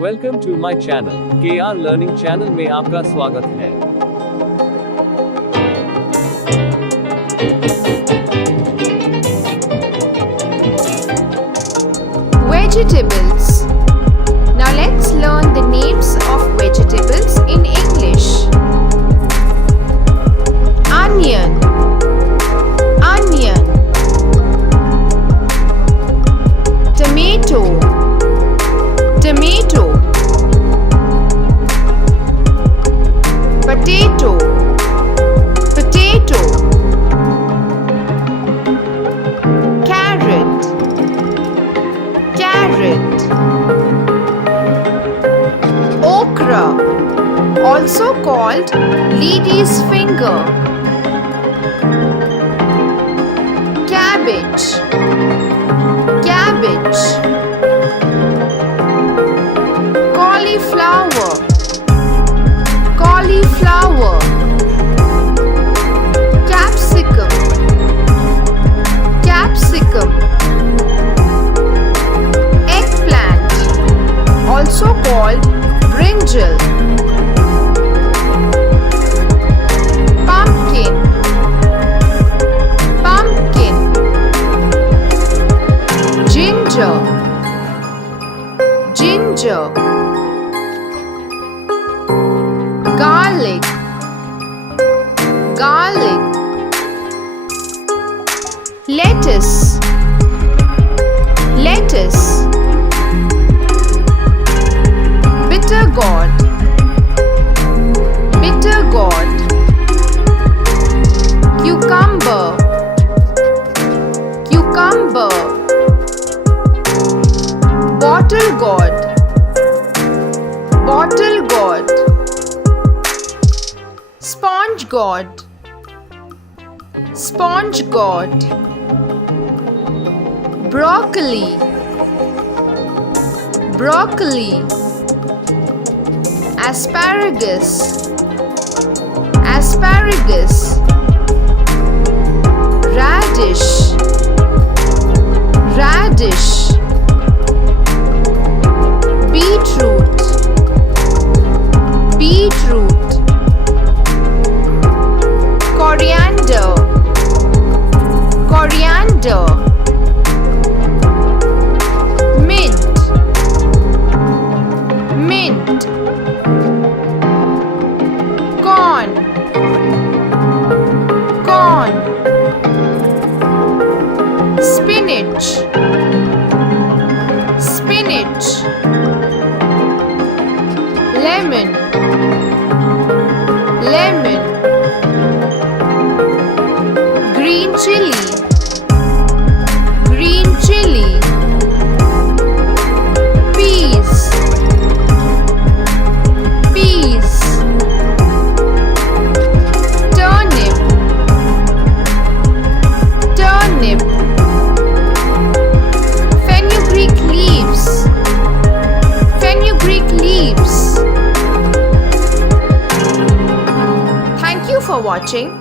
Welcome to my channel KR learning channel में आपका स्वागत है। Vegetables. Now let's learn the names of vegetables in English. Onion, onion. Tomato, tomato. Potato, potato. Carrot, carrot. Okra, also called lady's finger. Cabbage, cabbage. Cauliflower, cauliflower. Capsicum, capsicum. Eggplant, also called brinjal. Pumpkin, pumpkin. Ginger, ginger. Garlic, garlic. Lettuce, lettuce. Bitter gourd, bitter gourd. Cucumber, cucumber. Bottle gourd, bottle gourd. Sponge gourd, sponge gourd. Broccoli, broccoli. Asparagus, asparagus. Radish, radish. Beetroot, beetroot. Coriander, coriander. Mint, mint. Corn, corn. Spinach, spinach. Lemon, lemon. Green chili, green chili. Peas, peas. Turnip, turnip. Fenugreek leaves, fenugreek leaves. Thank you for watching.